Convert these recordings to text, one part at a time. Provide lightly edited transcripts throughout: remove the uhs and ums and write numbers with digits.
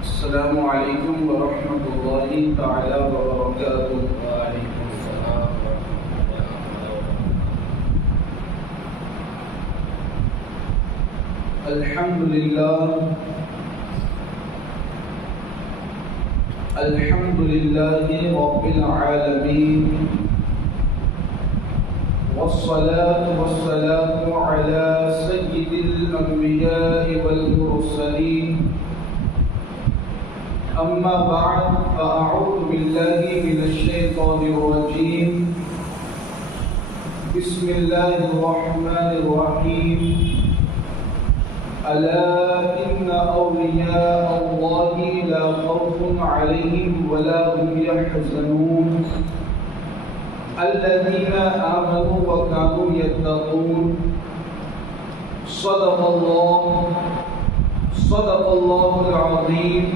السلام علیکم ورحمۃ اللہ تعالی وبرکاتہ۔ وعلیکم السلام ورحمۃ اللہ۔ الحمد للہ رب العالمین، والصلاة والسلام على سید الانبیاء والمرسلین، اما بعد فاعوذ باللہ من الشیطان الرجیم، بسم اللہ الرحمن الرحیم، الا ان اولیاء اللہ لا خوف علیہم ولا هم يحزنون الذین آمنوا وكانوا يتقون۔ صدق اللہ العظیم،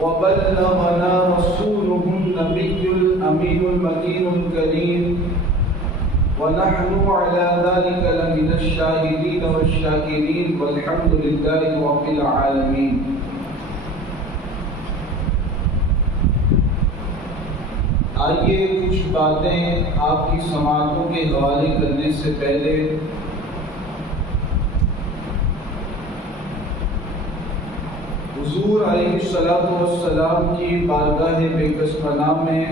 وبلغنا رسوله النبي الأمين المكين الكريم، ونحن على ذلك لمن الشاهدين والشاكرين، والحمد لله رب العالمين۔ آئیے کچھ باتیں آپ کی سماعتوں کے حوالے کرنے سے پہلے حضور علیہ الصلوۃ والسلام کی بارگاہ بےکس پناہ میں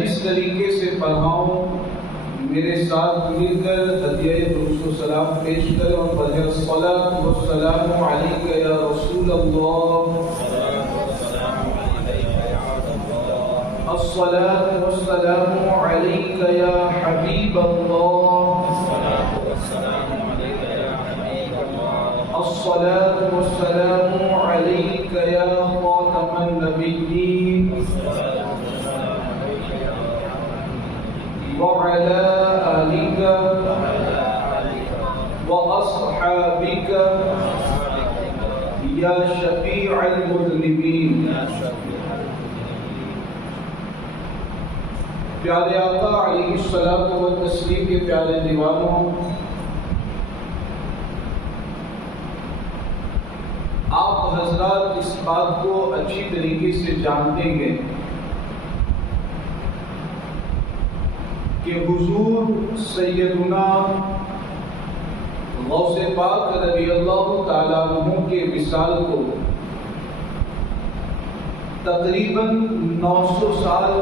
جس طریقے سے پڑھاؤں، میرے ساتھ مل کر ہدیہ درود و سلام پیش کر اور پڑھیں الصلاۃ والسلام علیک یا رسول اللہ، الصلاۃ والسلام علیک یا حبیب اللہ، الصلاة والسلام عليك يا خاتم النبيين وعلى آلك وأصحابك يا شفيع المذنبين۔ پیارے آقا علیہ الصلوۃ والتسلیم کے پیارے دیوانوں، آپ حضرات اس بات کو اچھی طریقے سے جانتے ہیں کہ حضور سیدنا غوث پاک رضی اللہ تعالیٰ عنہ کے وصال کو تقریباً 900 سال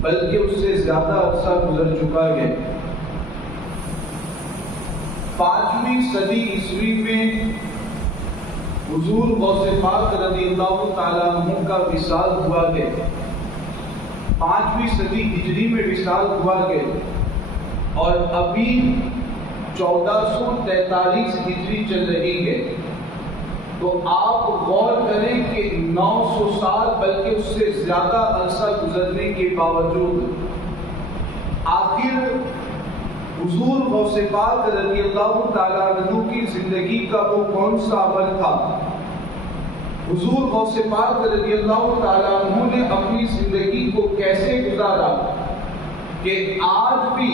بلکہ اس سے زیادہ عرصہ گزر چکا ہے۔ 5ویں صدی عیسوی میں حضور غوث پاک رضی اللہ تعالیٰ عنہ کا وصال ہوا ہے، 5ویں صدی ہجری میں وصال ہوا ہے، اور ابھی 1443 ہجری چل رہی ہے۔ تو آپ غور کریں کہ 900 سال بلکہ اس سے زیادہ عرصہ گزرنے کے باوجود آخر حضور غوث پاک رضی اللہ تعالیٰ عنہ کی زندگی کا وہ کون سا عمل تھا؟ حضور غوث پاک رضی اللہ تعالیٰ عنہ نے اپنی زندگی کو کیسے گزارا کہ آج بھی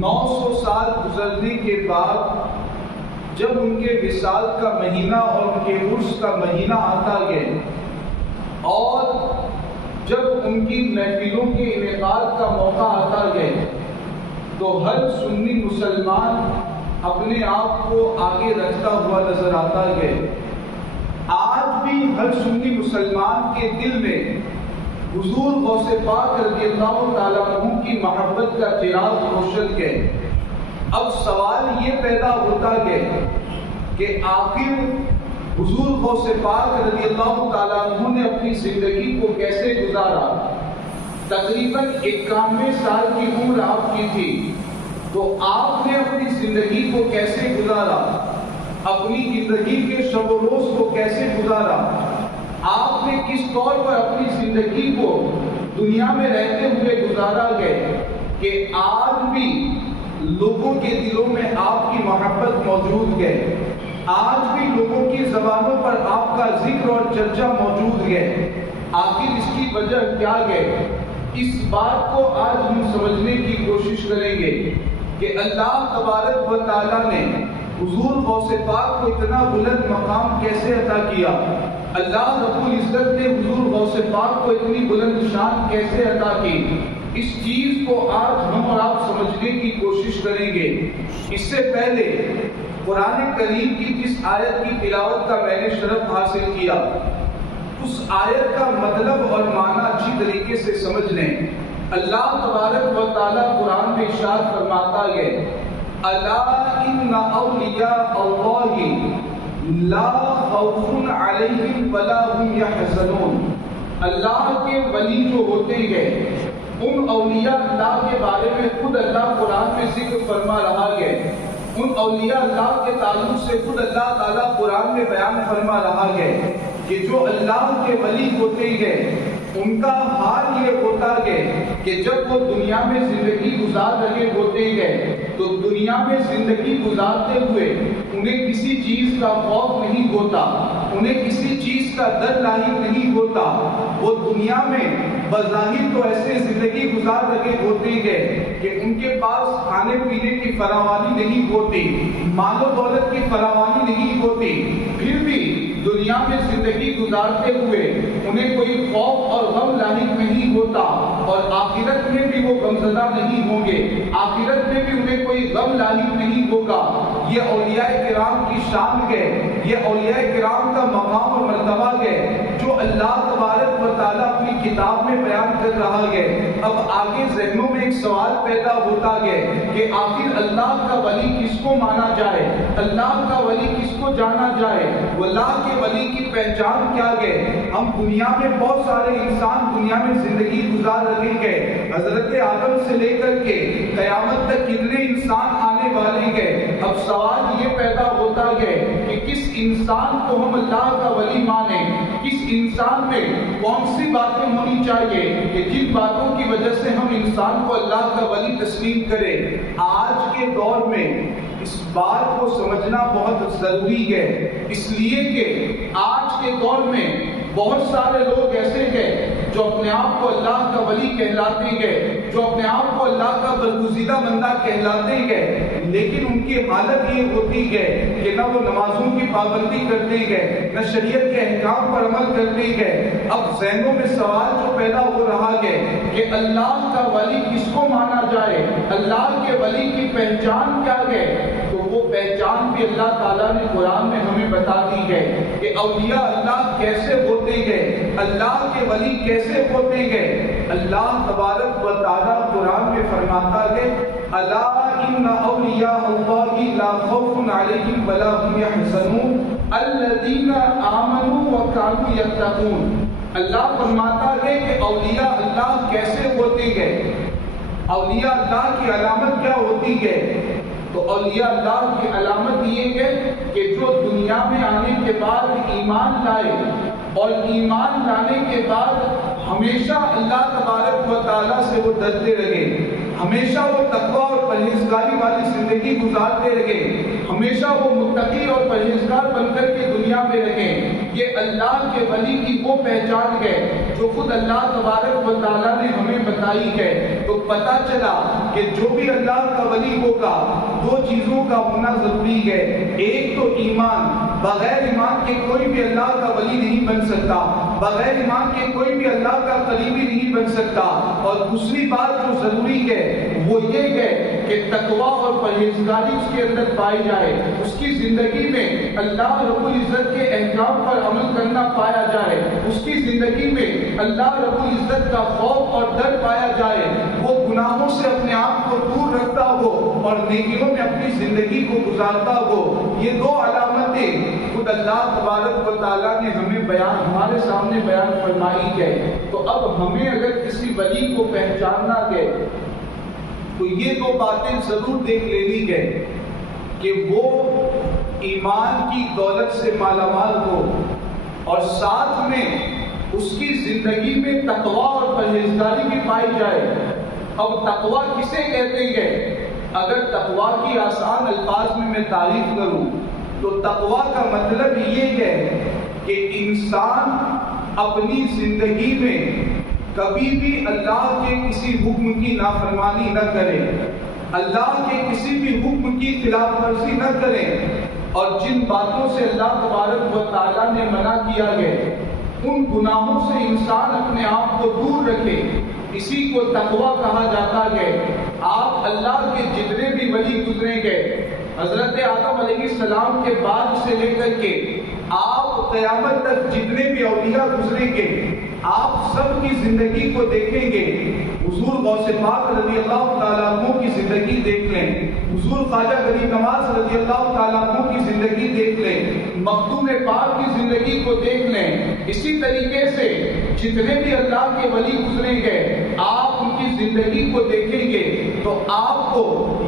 900 سال گزرنے کے بعد جب ان کے وصال کا مہینہ اور ان کے عرس کا مہینہ آتا ہے اور جب ان کی محفلوں کے انعقاد کا موقع آتا ہے تو ہر سنی مسلمان اپنے آپ کو آگے رکھتا ہوا نظر آتا ہے۔ آج بھی ہر سنی مسلمان کے دل میں حضور غوث پاک رضی اللہ تعالیٰ عنہ کی محبت کا چراغ روشن ہے۔ اب سوال یہ پیدا ہوتا ہے کہ آخر حضور غوث پاک رضی اللہ تعالیٰ عنہ نے اپنی زندگی کو کیسے گزارا؟ تقریباً 91 سال کی عمر آپ کی تھی، تو آپ نے اپنی زندگی کو کیسے گزارا؟ اپنی زندگی کے شب و روز کو کیسے گزارا؟ آپ نے کس طور پر اپنی زندگی کو دنیا میں رہتے ہوئے گزارا ہے کہ آج بھی لوگوں کے دلوں میں آپ کی محبت موجود ہے، آج بھی لوگوں کی زبانوں پر آپ کا ذکر اور چرچا موجود ہے؟ آخر اس کی وجہ کیا ہے؟ اس بات کو آج ہم سمجھنے کی کوشش کریں گے۔ کہ اللہ تبارک و تعالیٰ نے حضور غوث پاک کو اتنا بلند مقام کیسے عطا کیا، اللہ رب العزت نے حضور غوث پاک کو اتنی بلند شان کیسے عطا کی، اس چیز کو آج ہم اور آپ سمجھنے کی کوشش کریں گے۔ اس سے پہلے قرآن کریم کی جس آیت کی تلاوت کا میں نے شرف حاصل کیا، اس آیت کا مطلب اور معنی اچھی طریقے سے سمجھ لیں۔ اللہ تبارک و تعالیٰ قرآن میں ارشاد فرماتا ہے، الا ان اولیاء اللہ لا خوف علیہم ولا هم یحزنون۔ اللہ کے ولی جو ہوتے ہیں، ان اولیاء اللہ کے بارے میں خود اللہ قرآن میں ذکر فرما رہا ہے، ان اولیاء اللہ کے تعلق سے خود اللہ تعالیٰ قرآن میں بیان فرما رہا ہے کہ جو اللہ کے ولی ہوتے ہیں ان کا حال یہ ہوتا ہے کہ جب وہ دنیا میں زندگی گزار رہے ہوتے ہیں تو دنیا میں زندگی گزارتے ہوئے انہیں کسی چیز کا خوف نہیں ہوتا، انہیں کسی چیز کا ڈر لاحق نہیں ہوتا۔ وہ دنیا میں بظاہر تو ایسے زندگی گزار رہے ہوتے ہیں کہ ان کے پاس کھانے پینے کی فراوانی نہیں ہوتی، مال و دولت کی فراوانی نہیں ہوتی، پھر بھی دنیا میں زندگی گزارتے ہوئے انہیں کوئی خوف اور غم لاحق نہیں ہوتا، اور آخرت میں بھی وہ غمزدہ نہیں ہوں گے، آخرت میں بھی انہیں کوئی غم لاحق نہیں ہوگا۔ یہ اولیاء کرام کی شان ہے، یہ اولیاء کرام کا مقام اور مرتبہ ہے جو اللہ تبارک و تعالیٰ اپنی کتاب میں بیان کر رہا ہے۔ اب آگے ذہنوں میں ایک سوال پیدا ہوتا ہے کہ آخر اللہ کا ولی کس کو مانا جائے، اللہ کا ولی کس کو جانا جائے، اللہ کے ولی کی پہچان کیا ہے؟ ہم دنیا میں بہت سارے انسان دنیا میں زندگی گزار رہے ہیں، حضرت آدم سے لے کر کے قیامت تک کتنے انسان آنے والے ہیں۔ اب سوال یہ پیدا ہوتا ہے کہ کس انسان کو ہم اللہ کا ولی مانیں، کس انسان میں کون سی باتیں ہونی چاہیے کہ جن باتوں کی وجہ سے ہم انسان کو اللہ کا ولی تسلیم کریں۔ آج کے دور میں اس بات کو سمجھنا بہت ضروری ہے، اس لیے کہ آج کے دور میں بہت سارے لوگ ایسے ہیں جو اپنے آپ کو اللہ کا ولی کہلاتے ہیں، جو اپنے آپ کو اللہ کا برگزیدہ بندہ کہلاتے ہیں، لیکن ان کی حالت یہ ہوتی ہے کہ نہ وہ نمازوں کی پابندی کرتے ہیں، نہ شریعت کے احکام پر عمل کرتے ہیں۔ اب ذہنوں میں سوال جو پیدا ہو رہا ہے کہ اللہ کا ولی کس کو مانا جائے، اللہ کے ولی کی پہچان کیا ہے، تو وہ پہچان بھی اللہ تعالیٰ نے قرآن میں ہمیں بتا دی ہے کہ اولیاء اللہ کیسے ہوتے ہیں، اللہ کے ولی کیسے ہوتے ہیں۔ اللہ تبارک و تعالیٰ قرآن میں فرماتا ہے، الا ان اولیاء اللہ لا خوف علیہم ولا هم یحزنون الذین آمنوا وکانوا یتقون۔ اللہ فرماتا ہے کہ اولیاء اللہ کیسے ہوتے ہیں، اولیاء اللہ کی علامت کیا ہوتی ہے؟ تو اولیاء اللہ کی علامت یہ ہے کہ جو دنیا میں آنے کے بعد ایمان لائے اور ایمان لانے کے بعد ہمیشہ اللہ تبارک و تعالیٰ سے وہ ڈرتے رہے، ہمیشہ وہ تقوی اور پرہیزگاری والی زندگی گزارتے رہے، ہمیشہ وہ متقی اور پرہیزگار بن کر کے دنیا میں رہے۔ یہ اللہ کے ولی کی وہ پہچان ہے جو خود اللہ تبارک و تعالیٰ نے ہمیں بتائی ہے۔ تو پتہ چلا کہ جو بھی اللہ کا ولی ہوگا دو چیزوں کا ہونا ضروری ہے، ایک تو ایمان، بغیر ایمان کے کوئی بھی اللہ کا ولی نہیں بن سکتا، بغیر ایمان کے کوئی بھی اللہ کا قریبی نہیں بن سکتا، اور دوسری بات جو ضروری ہے وہ یہ ہے کہ تقوی اور پرہیزگاری اس کے اندر پائی جائے، اس کی زندگی میں اللہ رب العزت کے احکام پر عمل کرنا پایا جائے، اس کی زندگی میں اللہ رب العزت کا خوف اور ڈر پایا جائے، وہ گناہوں سے اپنے آپ کو دور رکھتا ہو اور نیکیوں میں اپنی زندگی کو گزارتا ہو۔ یہ دو علامتیں خود اللہ تبارک و تعالیٰ نے ہمارے سامنے بیان فرمائی ہے۔ تو اب ہمیں اگر کسی ولی کو پہچاننا ہے تو یہ دو باتیں ضرور دیکھ لینی ہے کہ وہ ایمان کی دولت سے مالا مال ہو اور ساتھ میں اس کی زندگی میں تقوی اور پرہیزگاری بھی پائی جائے۔ اب تقوی کسے کہتے ہیں؟ اگر تقوی کی آسان الفاظ میں تعریف کروں تو تقوی کا مطلب یہ ہے کہ انسان اپنی زندگی میں کبھی بھی اللہ کے کسی حکم کی نافرمانی نہ کرے، اللہ کے کسی بھی حکم کی خلاف ورزی نہ کریں، اور جن باتوں سے اللہ تبارک و تعالیٰ نے منع کیا ہے ان گناہوں سے انسان اپنے آپ کو دور رکھے، اسی کو تقویٰ کہا جاتا ہے۔ آپ اللہ کے جتنے بھی ولی گزرے گئے، حضرت آدم علیہ السلام کے بعد سے لے کر کے آپ قیامت تک جتنے بھی اولیاء گزریں گے، آپ سب کی زندگی کو دیکھیں گے۔ حضور غوث پاک رضی اللہ تعالیٰ عنہ کی زندگی دیکھ لیں، حضور خواجہ غریب نواز رضی اللہ تعالیٰ عنہ کی زندگی دیکھ لیں، مخدوم پاک کی زندگی کو دیکھ لیں۔ اسی طریقے سے جتنے بھی اللہ کے ولی گزریں گے، آپ ان کی زندگی کو دیکھیں گے تو آپ کو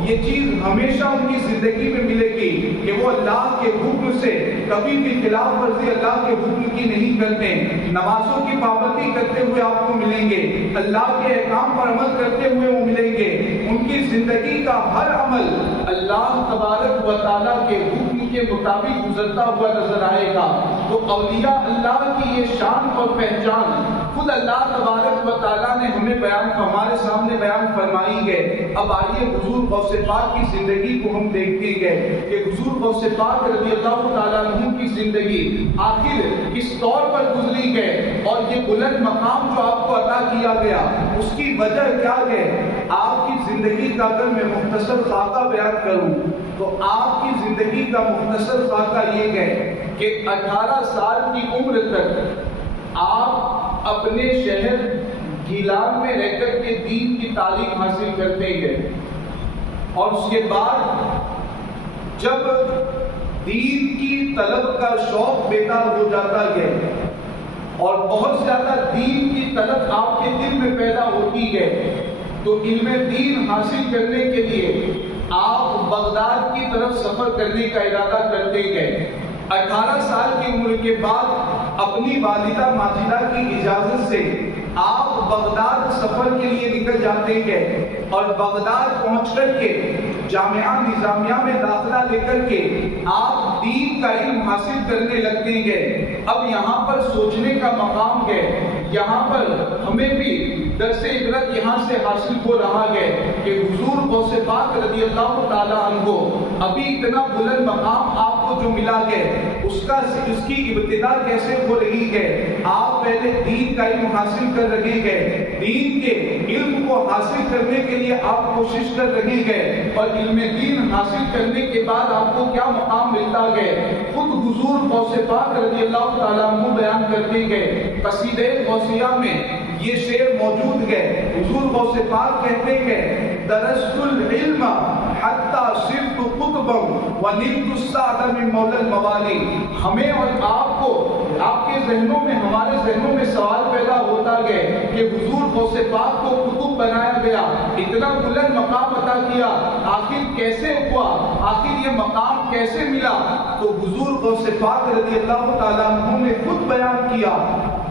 یہ چیز ہمیشہ ان کی زندگی میں ملے گی کہ وہ اللہ کے حکم سے کبھی بھی خلاف ورزی اللہ کے حکم کی نہیں کرتے، نمازوں کی پابندی کرتے ہوئے آپ کو ملیں گے، اللہ کے احکام پر عمل کرتے ہوئے وہ ملیں گے۔ ان کی زندگی کا ہر عمل اللہ تبارک و تعالیٰ کے حکم کے مطابق گزرتا ہوا نظر آئے گا۔ تو اولیاء اللہ کی یہ شان اور پہچان خود اللہ تبارک و تعالیٰ نے ہمیں ہمارے سامنے بیان فرمائی ہے۔ اب آئیے حضور غوث پاک کی زندگی کو ہم دیکھتے ہیں کہ حضور غوث پاک رضی اللہ تعالیٰ عنہ کی زندگی آخر کس طور پر گزری ہے، اور یہ بلند مقام جو آپ کو عطا کیا گیا اس کی وجہ کیا ہے۔ آپ کی زندگی کا اگر میں مختصر خاکہ بیان کروں تو آپ کی زندگی کا مختصر خاکہ یہ ہے کہ 18 سال کی عمر تک آپ اپنے شہر گیلان میں رہ کر کے دین کی تعلیم حاصل کرتے ہیں، اور اس کے بعد جب دین کی طلب کا شوق بیدار ہو جاتا ہے اور بہت زیادہ دین کی طلب آپ کے دل میں پیدا ہوتی ہے تو علم دین حاصل کرنے کے لیے آپ بغداد کی طرف سفر کرنے کا ارادہ کرتے ہیں۔ 18 سال کی عمر کے بعد اپنی والدہ ماجدہ کی اجازت سے آپ بغداد سفر کے لیے نکل جاتے ہیں، اور بغداد پہنچ کر کے جامعہ نظامیہ میں داخلہ لے کر کے آپ دین کا علم حاصل کرنے لگتے ہیں۔ اب یہاں پر سوچنے کا مقام ہے، یہاں پر ہمیں بھی درس عبرت یہاں سے حاصل ہو رہا ہے کہ حضور غوث پاک رضی اللہ تعالیٰ عنہ ابھی اتنا بلند مقام آپ کو جو ملا ہے اس کی ابتدا کیسے ہو رہی ہے۔ آپ پہلے دین کا علم حاصل کر رہے ہیں، دین کے علم کو حاصل کرنے کے لیے آپ کوشش کر رہے ہیں، اور علم دین حاصل کرنے کے بعد آپ کو کیا مقام ملتا ہے۔ خود حضور غوث پاک رضی اللہ تعالیٰ عنہ بیان کرتے ہیں، قصیدہ غوثیہ میں یہ شعر موجود ہے۔ حضور غوث پاک کہتے ہیں درست العلم حتی صرت قطبا ونلت السعد من مولا الموالی۔ ہمیں اور آپ کو، آپ کے ذہنوں میں، ہمارے ذہنوں میں سوال پیدا ہوتا ہے کہ حضور غوث پاک کو قطب بنایا گیا، اتنا بلند مقام عطا کیا، آخر کیسے ہوا، آخر یہ مقام کیسے ملا؟ تو حضور غوث پاک رضی اللہ تعالیٰ عنہ نے خود بیان کیا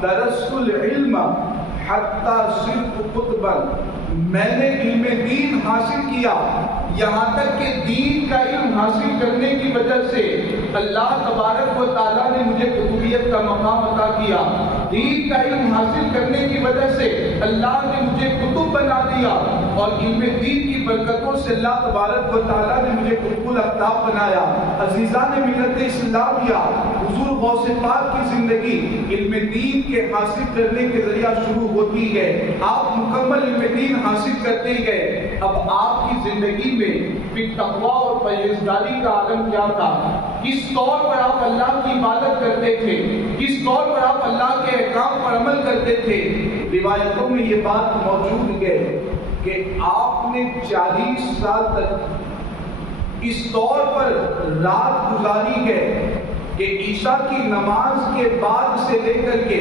درست العلم حتی صرت قطبا، میں نے علم دین حاصل کیا، یہاں تک کہ دین کا علم حاصل کرنے کی وجہ سے اللہ تبارک و تعالیٰ نے مجھے قطبیت کا مقام عطا کیا، دین کا علم حاصل کرنے کی وجہ سے اللہ نے مجھے قطب بنا دیا، اور علم دین کی برکتوں سے اللہ تبارک و تعالیٰ نے مجھے قطب الاقطاب بنایا۔ عزیزان ملت اسلامیہ، حضور غوث پاک کی زندگی علم دین کے حاصل کرنے کے ذریعہ شروع ہوتی ہے، آپ مکمل علم دین حاصل کرتے گئے۔ اب آپ کی زندگی میں پھر تقویٰ اور پرہیزگاری کا عالم کیا تھا، کس طور پر آپ اللہ کی عبادت کرتے تھے، کس طور پر آپ اللہ کے احکام پر عمل کرتے تھے۔ روایتوں میں یہ بات موجود ہے کہ آپ نے 40 سال تک اس طور پر رات گزاری ہے کہ عشاء کی نماز کے بعد سے لے کر کے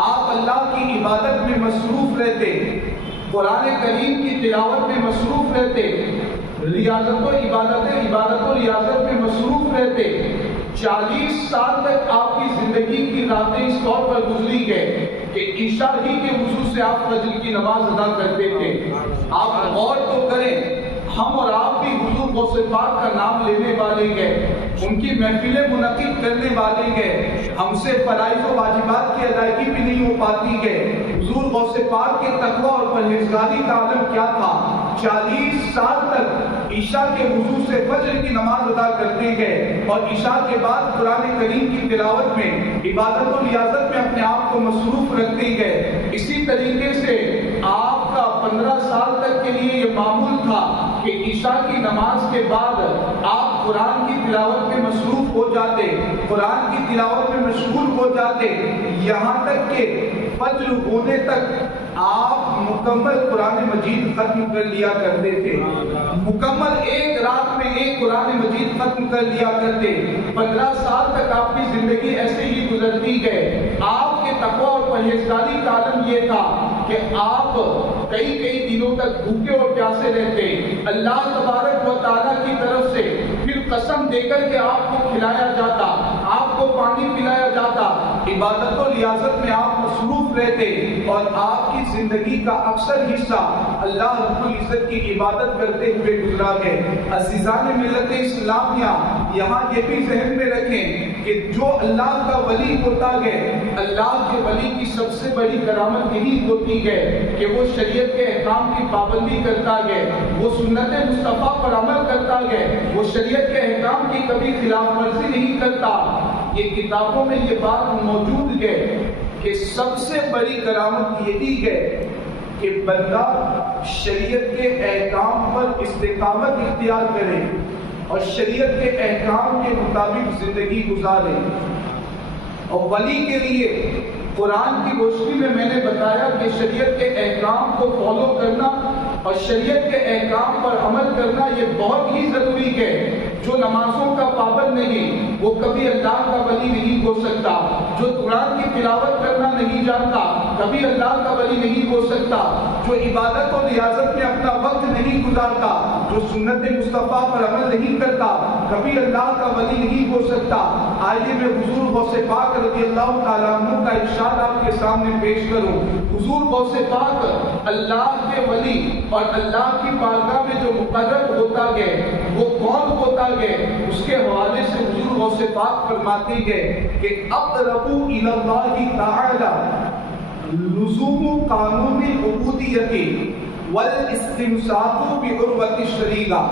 آپ اللہ کی عبادت میں مصروف رہتے، قرآن کریم کی تلاوت میں مصروف رہتے، ریاضت و ریاضت میں مصروف رہتے۔ 40 سال تک آپ کی زندگی کی راتیں اس طور پر گزری گئے کہ عشاء ہی کے وضو سے آپ فجر کی نماز ادا کرتے تھے۔ آپ غور تو کریں، ہم اور آپ بھی حضور غوث پاک کا نام لینے والے ہیں، ان کی محفلیں منعقد کرنے والے ہیں، ہم سے فرائض و واجبات کی ادائیگی بھی نہیں ہو پاتی ہے۔ حضور غوث پاک کے تقویٰ اور پرہیزگاری کا عالم کیا تھا، 40 سال تک عشاء کے وضو سے فجر کی نماز ادا کرتے گئے اور عشاء کے بعد قرآن کریم کی تلاوت میں عبادت و ریاضت میں اپنے آپ کو مصروف رکھتے گئے۔ اسی طریقے سے آپ کا 15 سال تک کے لیے یہ معمول تھا کہ عشاء کی نماز کے بعد آپ قرآن کی تلاوت میں مصروف ہو جاتے، قرآن کی تلاوت میں مشغول ہو جاتے، یہاں تک کہ فجر ہونے تک آپ مکمل قرآن مجید ختم کر لیا کرتے تھے، مکمل ایک رات میں ایک قرآن مجید ختم کر لیا کرتے۔ 15 سال تک آپ کی زندگی ایسے ہی گزرتی گئے۔ آپ کے تقوی اور پرہیزگاری کا عالم یہ تھا کہ آپ کئی دنوں تک بھوکے اور پیاسے رہتے، اللہ تبارک و تعالیٰ کی طرف سے پھر قسم دے کر کے آپ کو کھلایا جاتا، آپ کو پانی پلایا جاتا، عبادت و ریاضت میں آپ مصروف رہتے اور آپ کی زندگی کا اکثر حصہ اللہ رب العزت کی عبادت کرتے ہوئے گزرا گئے۔ عزیزان ملت اسلامیہ، یہاں یہ بھی ذہن میں رکھیں کہ جو اللہ کا ولی ہوتا گئے، اللہ کے ولی کی سب سے بڑی کرامت یہی ہوتی گئے کہ وہ شریعت کے احکام کی پابندی کرتا گئے، وہ سنت مصطفیٰ پر عمل کرتا گئے، وہ شریعت کے احکام کی کبھی خلاف ورزی نہیں کرتا۔ یہ کتابوں میں یہ بات موجود ہے کہ سب سے بڑی کرامت یہی ہے کہ بندہ شریعت کے احکام پر استقامت اختیار کرے اور شریعت کے احکام کے مطابق زندگی گزارے۔ اور ولی کے لیے قرآن کی روشنی میں نے بتایا کہ شریعت کے احکام کو فالو کرنا اور شریعت کے احکام پر عمل کرنا یہ بہت ہی ضروری ہے۔ جو نمازوں کا پابند نہیں وہ کبھی اللہ کا ولی نہیں ہو سکتا، جو قرآن کی تلاوت کرنا نہیں جانتا کبھی اللہ کا ولی نہیں ہو سکتا، جو عبادت و ریاضت میں اپنا وقت نہیں گزارتا، جو سنت مصطفیٰ پر عمل نہیں کرتا کبھی اللہ کا ولی نہیں ہو سکتا۔ آئیے میں حضور غوث پاک رضی اللہ تعالیٰ عنہ کا ارشاد آپ کے سامنے پیش کروں۔ حضور غوث پاک اللہ کے ولی اور اللہ کی بارگاہ میں جو مقرب ہوتا گئے وہ کون ہوتا گئے، اس کے حوالے سے حضور غوث پاک فرماتے گئے کہ اقربوا الی اللہ تعالی لزوم قانون عبودیت والاستمساک بعروۃ الشریعہ۔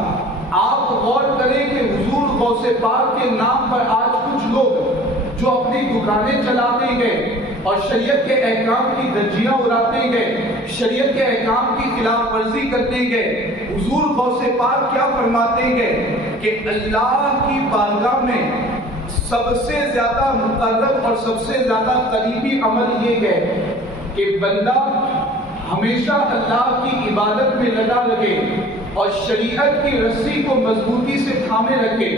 آپ غور کریں کہ حضور غوث پاک کے نام پر آج کچھ لوگ جو اپنی دکانیں چلاتے گئے اور شریعت کے احکام کی دھجیاں اڑاتے گئے، شریعت کے احکام کی خلاف ورزی کرتے گئے، حضور غوث پاک کیا فرماتے گئے کہ اللہ کی بارگاہ میں سب سے زیادہ مقرب اور سب سے زیادہ قریبی عمل یہ ہے کہ بندہ ہمیشہ اللہ کی عبادت میں لگا رہے اور شریعت کی رسی کو مضبوطی سے تھامے رکھے،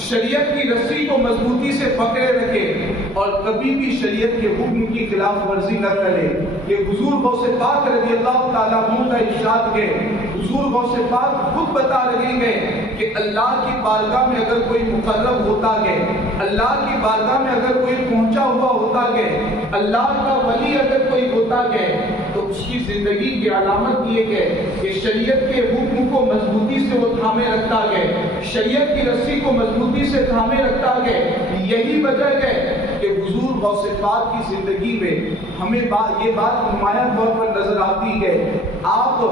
شریعت کی رسی کو مضبوطی سے پکڑے رکھے اور کبھی بھی شریعت کے حکم کی خلاف ورزی نہ کرے۔ یہ حضور غوث پاک رضی اللہ تعالیٰ عنہ کا ارشاد ہے۔ حضور غوث پاک خود بتا رہے ہیں کہ اللہ کی بارگاہ میں اگر کوئی مقرب ہوتا گئے، اللہ کی بارگاہ میں اگر کوئی پہنچا ہوا ہوتا گئے، اللہ کا ولی اگر کوئی ہوتا گئے تو اس کی زندگی کی علامت یہ ہے کہ شریعت کے حکم کو مضبوطی سے وہ تھامے رکھتا گئے، شریعت کی رسی کو مضبوطی سے تھامے رکھتا گئے۔ یہی وجہ ہے کہ حضور غوث پاک کی زندگی میں ہمیں یہ بات نمایاں طور پر نظر آتی ہے۔ آپ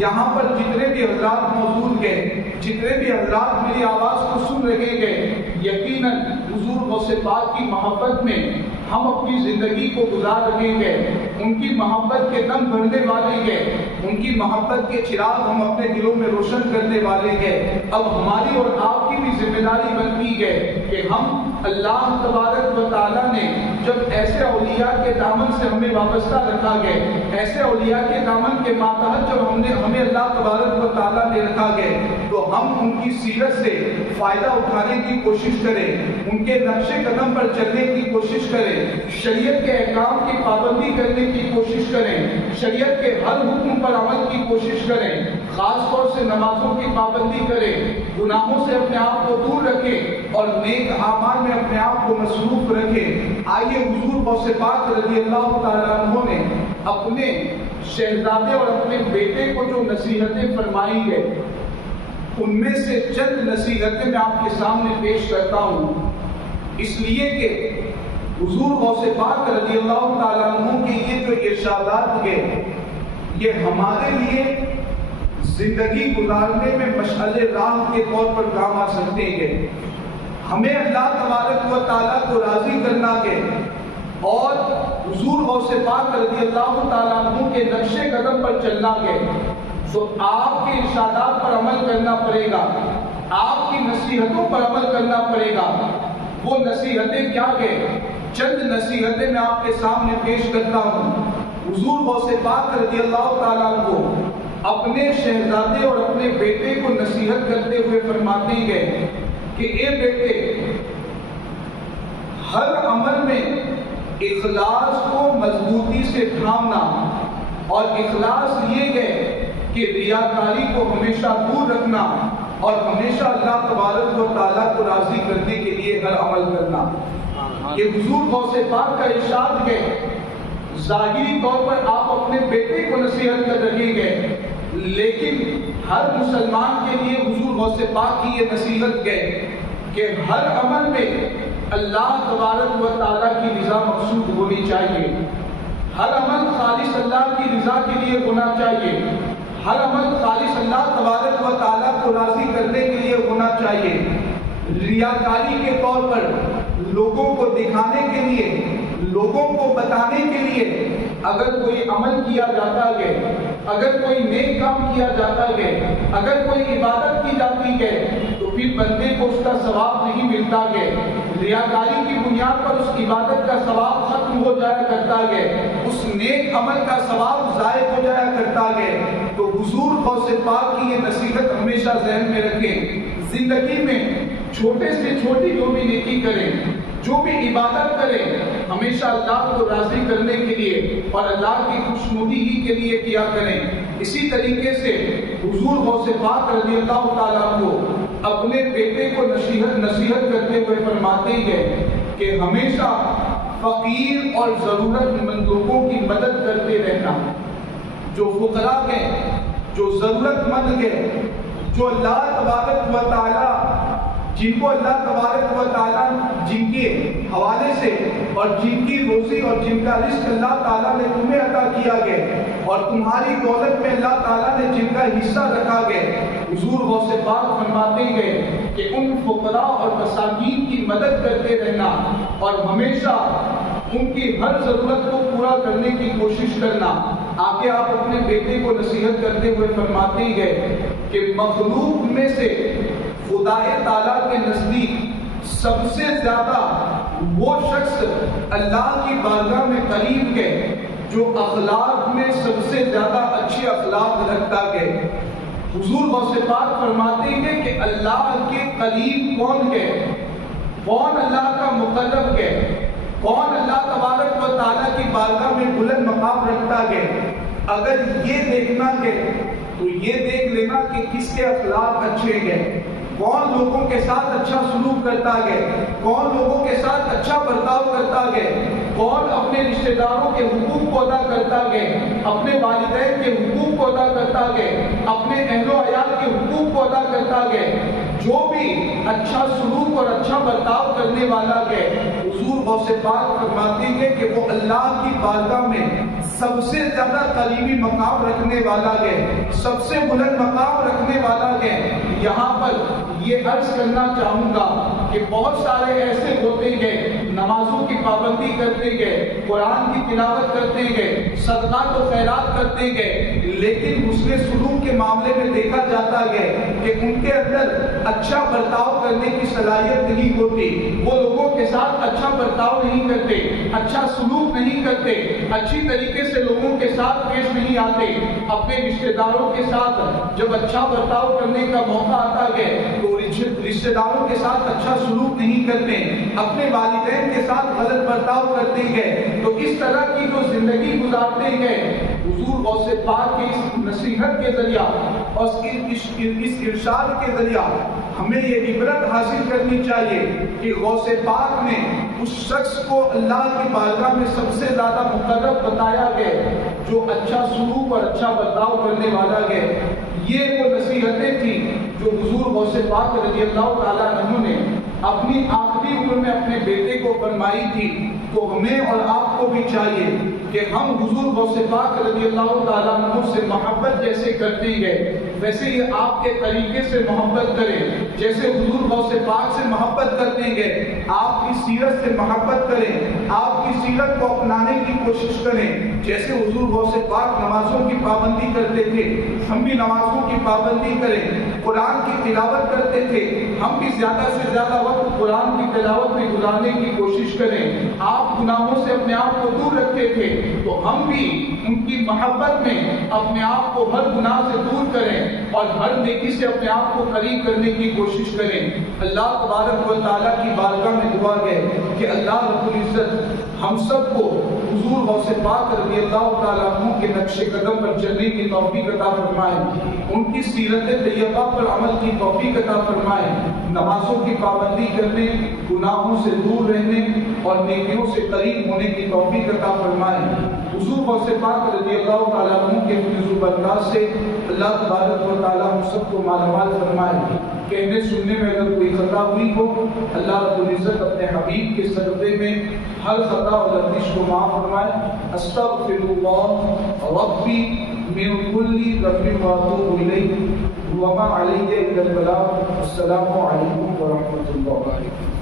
یہاں پر جتنے بھی حضرات موجود ہیں، جتنے بھی حضرات میری آواز کو سن رہے ہیں، یقیناً حضور غوث پاک کی محبت میں ہم اپنی زندگی کو گزار رہے ہیں، ان کی محبت کے دم بھرنے والے ہیں، ان کی محبت کے چراغ ہم اپنے دلوں میں روشن کرنے والے ہیں۔ اب ہماری اور آپ کی بھی ذمہ داری بنتی ہے کہ ہم اللہ تبارک و تعالیٰ نے جب ایسے اولیاء کے دامن سے ہمیں وابستہ رکھا گئے، ایسے اولیاء کے دامن کے ماتحت جب ہمیں اللہ تبارک و تعالیٰ نے رکھا گئے تو ہم ان کی سیرت سے فائدہ اٹھانے کی کوشش کریں، ان کے نقش قدم پر چلنے کی کوشش کریں، شریعت کے احکام کی پابندی کرنے کی کوشش کریں، شریعت کے ہر حکم پر عمل کی کوشش کریں، خاص طور سے نمازوں کی پابندی کریں، گناہوں سے اپنے آپ کو دور رکھیں اور نیک اعمال میں اپنے آپ کو مصروف رکھیں۔ آئیے حضور غوث پاک رضی اللہ تعالیٰ عنہ نے اپنے شہزادے اور اپنے بیٹے کو جو نصیحتیں فرمائی ہے ان میں سے چند نصیحتیں میں آپ کے سامنے پیش کرتا ہوں، اس لیے کہ حضور غوث پاک رضی اللہ تعالیٰ عنہ کے یہ جو ارشادات ہیں یہ ہمارے لیے زندگی گزارنے میں مشعل راہ کے طور پر کام آ سکتے ہیں۔ ہمیں اللہ تبارک و تعالیٰ کو راضی کرنا ہے اور حضور غوث پاک رضی اللہ تعالیٰ عنہ کے نقش قدم پر چلنا ہے، تو آپ کے ارشادات پر عمل کرنا پڑے گا، آپ کی نصیحتوں پر عمل کرنا پڑے گا۔ وہ نصیحتیں کیا ہیں؟ چند نصیحتیں میں آپ کے سامنے پیش کرتا ہوں۔ حضور غوث پاک رضی اللہ تعالیٰ عنہ اپنے شہزادے اور اپنے بیٹے کو نصیحت کرتے ہوئے فرماتے ہیں کہ اے بیٹے، ہر عمل میں اخلاص کو مضبوطی سے تھامنا، اور اخلاص یہ ہے کہ ریاکاری کو ہمیشہ دور رکھنا اور ہمیشہ اللہ تبارک و تعالیٰ کو راضی کرنے کے لیے ہر عمل کرنا۔ یہ حضور غوث پاک کا ارشاد ہے۔ ظاہری طور پر آپ اپنے بیٹے کو نصیحت کر رہے ہیں، لیکن ہر مسلمان کے لیے حضور غوث پاک کی یہ نصیحت ہے کہ ہر عمل میں اللہ تبارک و تعالیٰ کی رضا مقصود ہونی چاہیے، ہر عمل خالص اللہ کی رضا کے لیے ہونا چاہیے، ہر عمل خالص اللہ تبارک و تعالیٰ کو راضی کرنے کے لیے ہونا چاہیے۔ ریاکاری کے طور پر لوگوں کو دکھانے کے لیے، لوگوں کو بتانے کے لیے اگر کوئی عمل کیا جاتا ہے، اگر کوئی نیک کام کیا جاتا ہے، اگر کوئی عبادت کی جاتی ہے، تو پھر بندے کو اس کا ثواب نہیں ملتا ہے۔ ریاکاری کی بنیاد پر اس عبادت کا ثواب ختم ہو جایا کرتا ہے، اس نیک عمل کا ثواب ضائع ہو جایا کرتا ہے۔ تو حضور غوث پاک کی یہ نصیحت ہمیشہ ذہن میں رکھیں۔ زندگی میں چھوٹے سے چھوٹی جو بھی نیکی کریں، جو بھی عبادت کریں، ہمیشہ اللہ کو راضی کرنے کے لیے اور اللہ کی خوشنودی ہی کے لیے کیا کریں۔ اسی طریقے سے حضور غوث پاک رضی اللہ تعالیٰ کو اپنے بیٹے کو نصیحت کرتے ہوئے فرماتے ہیں کہ ہمیشہ فقیر اور ضرورت مند لوگوں کی مدد کرتے رہنا۔ جو فقراء ہیں، جو ضرورت مند ہیں، جو اللہ تبارک و تعالیٰ، جن کو اللہ تبارک و تعالیٰ جن کے حوالے سے اور جن کی روزی اور جن کا رزق اللہ تعالیٰ نے تمہیں عطا کیا گیا اور تمہاری دولت میں اللہ تعالیٰ نے جن کا حصہ رکھا گیا، حضور غوث پاک فرماتے ہیں کہ ان فقراء اور مساکین کی مدد کرتے رہنا اور ہمیشہ ان کی ہر ضرورت کو پورا کرنے کی کوشش کرنا۔ آگے آپ اپنے بیٹے کو نصیحت کرتے ہوئے فرماتے ہیں کہ مخلوق میں سے خدا تعالیٰ کے نزدیک سب سے زیادہ وہ شخص اللہ کی بارگاہ میں قریب ہے جو اخلاق میں سب سے زیادہ اچھے اخلاق رکھتا ہے۔ حضور غوث پاک فرماتے ہیں کہ اللہ کے قریب کون ہے، کون اللہ کا مقرب ہے، کون اللہ تبارک و تعالیٰ کی بارگاہ میں بلند مقام رکھتا ہے۔ اگر یہ دیکھنا ہے تو یہ دیکھ لینا کہ کس کے اخلاق اچھے ہیں، کون لوگوں کے ساتھ اچھا سلوک کرتا ہے، کون لوگوں کے ساتھ اچھا برتاؤ کرتا ہے، کون اپنے رشتہ داروں کے حقوق کو ادا کرتا ہے، اپنے والدین کے حقوق کو ادا کرتا ہے، اپنے اہل و عیال کے حقوق کو ادا کرتا ہے۔ جو بھی اچھا سلوک اور اچھا برتاؤ کرنے والا ہے، حضور غوث پاک فرماتے ہیں کہ وہ اللہ کی بارگاہ میں سب سے زیادہ قریبی مقام رکھنے والا ہے، سب سے بلند مقام رکھنے والا ہے۔ یہاں پر یہ عرض کرنا چاہوں گا کہ بہت سارے ایسے ہوتے ہیں نمازوں کی پابندی کرتے ہیں، قرآن کی تلاوت کرتے ہیں، صدقات و خیرات کرتے ہیں، لیکن حسن سلوک کے معاملے میں دیکھا جاتا ہے کہ ان کے اندر اچھا برتاؤ کرنے کی صلاحیت نہیں ہوتی، وہ لوگوں کے ساتھ اچھا برتاؤ نہیں کرتے، اچھا سلوک نہیں کرتے، اچھی طریقے سے لوگوں کے ساتھ پیش نہیں آتے۔ اپنے رشتہ داروں کے ساتھ جب اچھا برتاؤ کرنے کا موقع آتا ہے تو رشتہ داروں کے ساتھ اچھا سلوک نہیں کرتے، اپنے والدین کے ساتھ غلط برتاؤ کرتے ہیں۔ تو اس طرح کی جو زندگی گزارتے ہیں، حضور غوث پاک کی اس نصیحت کے ذریعہ اور اس ارشاد کے ذریعہ ہمیں یہ عبرت حاصل کرنی چاہیے کہ غوث پاک نے اس شخص کو اللہ کی بارگاہ میں سب سے زیادہ مقرب بتایا ہے جو اچھا سلوک اور اچھا برتاؤ کرنے والا ہے۔ یہ وہ نصیحتیں تھیں جو حضور غوث پاک رضی اللہ تعالیٰ عنہ نے اپنی آخری عمر میں اپنے بیٹے کو فرمائی تھی۔ تو ہمیں اور آپ آپ کو بھی چاہیے کہ ہم حضور غوث پاک رضی اللہ تعالیٰ عنہ سے محبت جیسے کرتے گئے ویسے ہی آپ کے طریقے سے محبت کریں. جیسے حضور غوث پاک سے محبت کرتے گئے آپ کی سیرت سے محبت کریں, آپ کی سیرت کو اپنانے کی کوشش کریں. جیسے حضور غوث پاک نمازوں کی پابندی کرتے تھے ہم بھی نمازوں کی پابندی کریں. قرآن کی تلاوت کرتے تھے ہم بھی زیادہ سے زیادہ وقت قرآن کی تلاوت میں گزارنے کی کوشش کریں. آپ گناہوں سے اپنے آپ کو دور رکھتے تھے تو ہم بھی ان کی محبت میں اپنے آپ کو ہر گناہ سے دور کریں اور ہر نیکی سے اپنے آپ کو قریب کرنے کی کوشش کریں. اللہ تبارک و تعالیٰ کی بارگاہ میں دعا ہے کہ اللہ رب العزت ہم سب کو حضور غوث پاک رضی اللہ تعالیٰ عنہ کے نقش قدم پر چلنے کی توفیق عطا فرمائے, ان کی سیرت طیبہ پر عمل کی توفیق عطا فرمائے, نمازوں کی پابندی کرنے, گناہوں سے دور رہنے اور نیکیوں سے قریب ہونے کی توفیق عطا فرمائے. حضور غوث پاک رضی اللہ تعالیٰ عنہ کے فیض و برکات سے اللہ تبارک و تعالیٰ ہم سب کو مالا مال فرمائے. کہنے سننے میں اگر کوئی خطا ہوئی ہو اللہ رب العزت اپنے حبیب کے صدقے میں ہر خطا اور لغزش کو معاف فرمائے. استغفر اللہ ربی من کل ذنب واتوب الیہ وما علیہ الا البلاغ. السلام علیکم ورحمۃ اللہ وبرکاتہ.